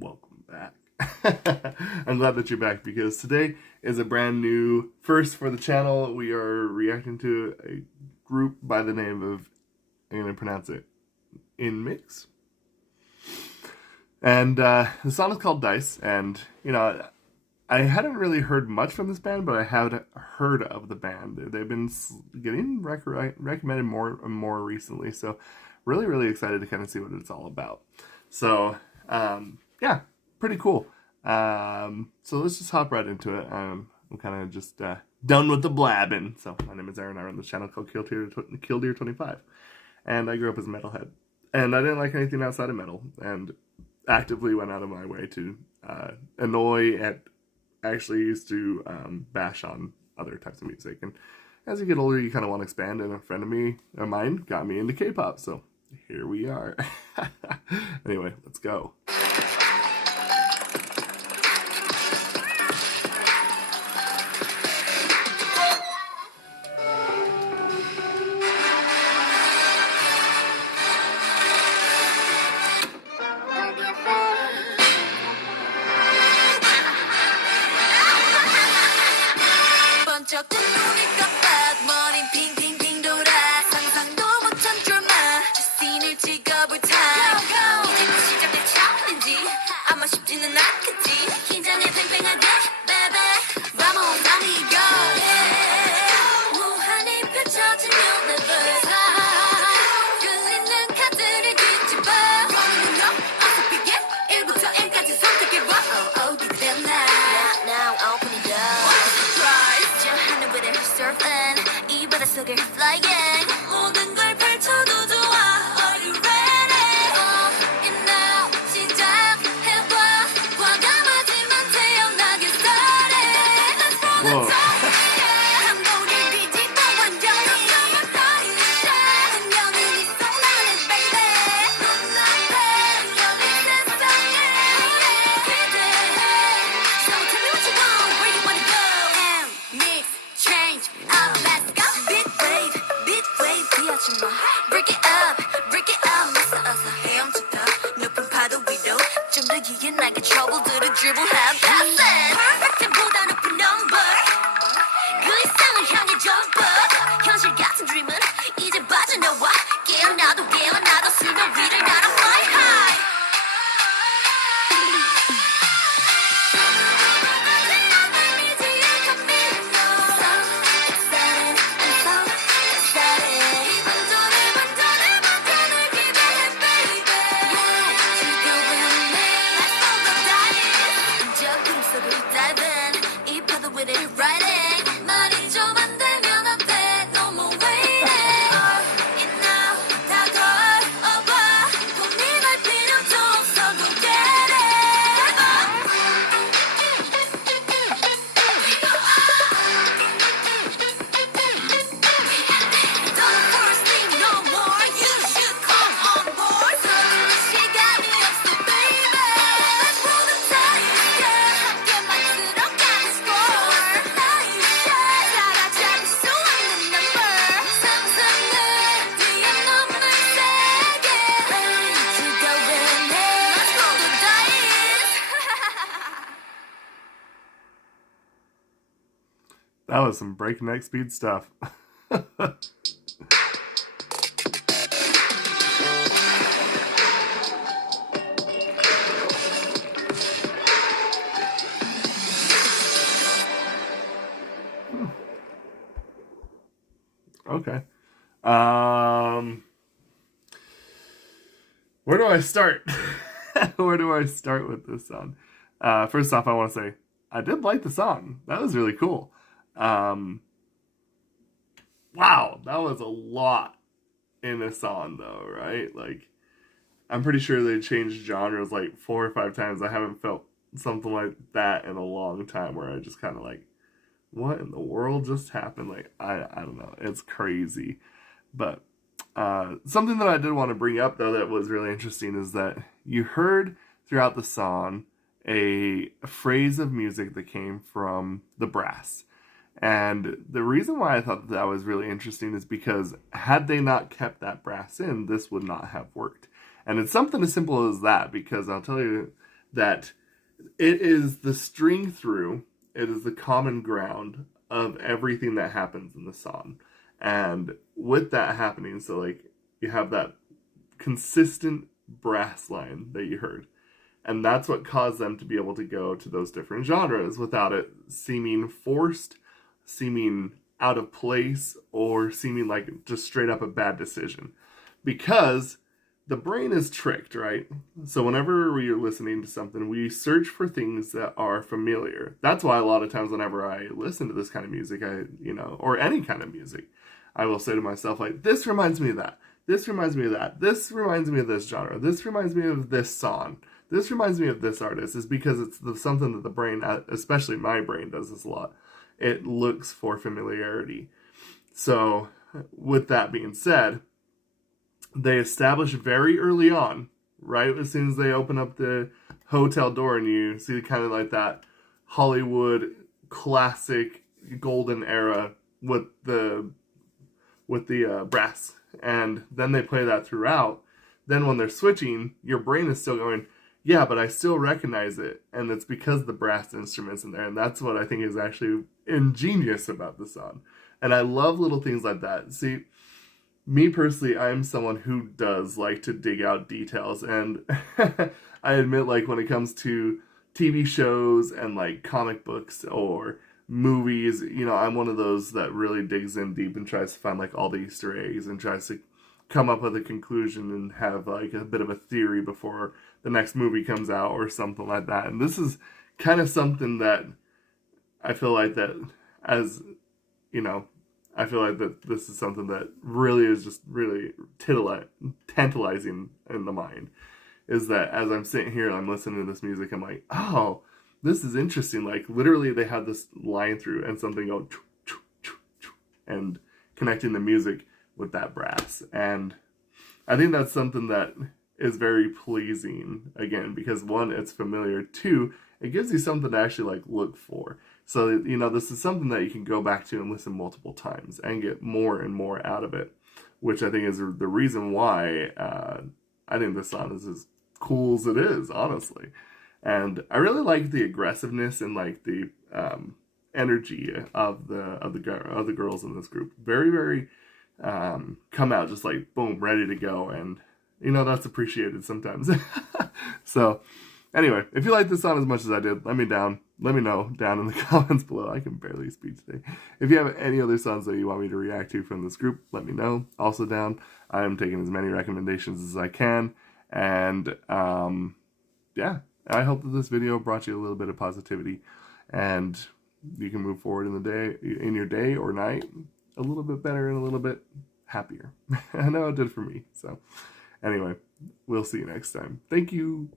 Welcome back. I'm glad that you're back because today is a brand new first for the channel. We are reacting to a group by the name of, I'm going to pronounce it, NMIXX. And the song is called Dice, and, you know, I hadn't really heard much from this band, but I had heard of the band. They've been getting recommended more and more recently, so really, really excited to kind of see what it's all about. So, yeah, pretty cool. So let's just hop right into it. I'm kind of just done with the blabbing. So my name is Aaron. I run this channel called Killdeer25, and I grew up as a metalhead, and I didn't like anything outside of metal, and actively went out of my way to annoy and actually used to bash on other types of music. And as you get older, you kind of want to expand, and a friend of mine got me into K-pop, so here we are. Anyway, let's go. Whoa. That was some breakneck speed stuff. Okay. Where do I start? Where do I start with this song? First off, I want to say I did like the song. That was really cool. Wow, that was a lot in a song, though, right? Like, I'm pretty sure they changed genres like 4 or 5 times. I haven't felt something like that in a long time, where I just kind of like, what in the world just happened? Like, I don't know. It's crazy. But something that I did want to bring up, though, that was really interesting is that you heard throughout the song a phrase of music that came from the brass. And the reason why I thought that was really interesting is because had they not kept that brass in, this would not have worked. And it's something as simple as that, because I'll tell you that it is the string through, it is the common ground of everything that happens in the song. And with that happening, so like you have that consistent brass line that you heard. And that's what caused them to be able to go to those different genres without it seeming forced, seeming out of place, or seeming like just straight up a bad decision. Because the brain is tricked, right? So whenever we are listening to something, we search for things that are familiar. That's why a lot of times whenever I listen to this kind of music, or any kind of music, I will say to myself, like, this reminds me of that. This reminds me of that. This reminds me of this genre. This reminds me of this song. This reminds me of this artist. Is because it's something that the brain, especially my brain, does this a lot. It looks for familiarity. So with that being said, they establish very early on, right as soon as they open up the hotel door and you see kind of like that Hollywood classic golden era with the brass, and then they play that throughout. Then when they're switching, your brain is still going, yeah, but I still recognize it, and it's because the brass instruments in there, and that's what I think is actually ingenious about the song. And I love little things like that. See, me personally, I'm someone who does like to dig out details, and I admit, like, when it comes to TV shows and like comic books or movies, I'm one of those that really digs in deep and tries to find like all the Easter eggs and tries to come up with a conclusion and have like a bit of a theory before the next movie comes out or something like that. And this is kind of something that I feel like that I feel like that this is something that really is just really tantalizing in the mind. Is that as I'm sitting here, I'm listening to this music, I'm like, oh, this is interesting. Like, literally, they had this line through and something go, and connecting the music with that brass. And I think that's something that is very pleasing, again, because one, it's familiar. Two, it gives you something to actually like look for. So, this is something that you can go back to and listen multiple times and get more and more out of it, which I think is the reason why I think this song is as cool as it is, honestly. And I really like the aggressiveness and like the energy of the girls in this group. Very, very come out just like boom, ready to go, and that's appreciated sometimes. So anyway, if you like this song as much as I did, let me know down in the comments below. I can barely speak today. If you have any other songs that you want me to react to from this group, let me know. Also down, I am taking as many recommendations as I can. And yeah, I hope that this video brought you a little bit of positivity, and you can move forward in your day or night a little bit better and a little bit happier. I know it did for me. So anyway, we'll see you next time. Thank you.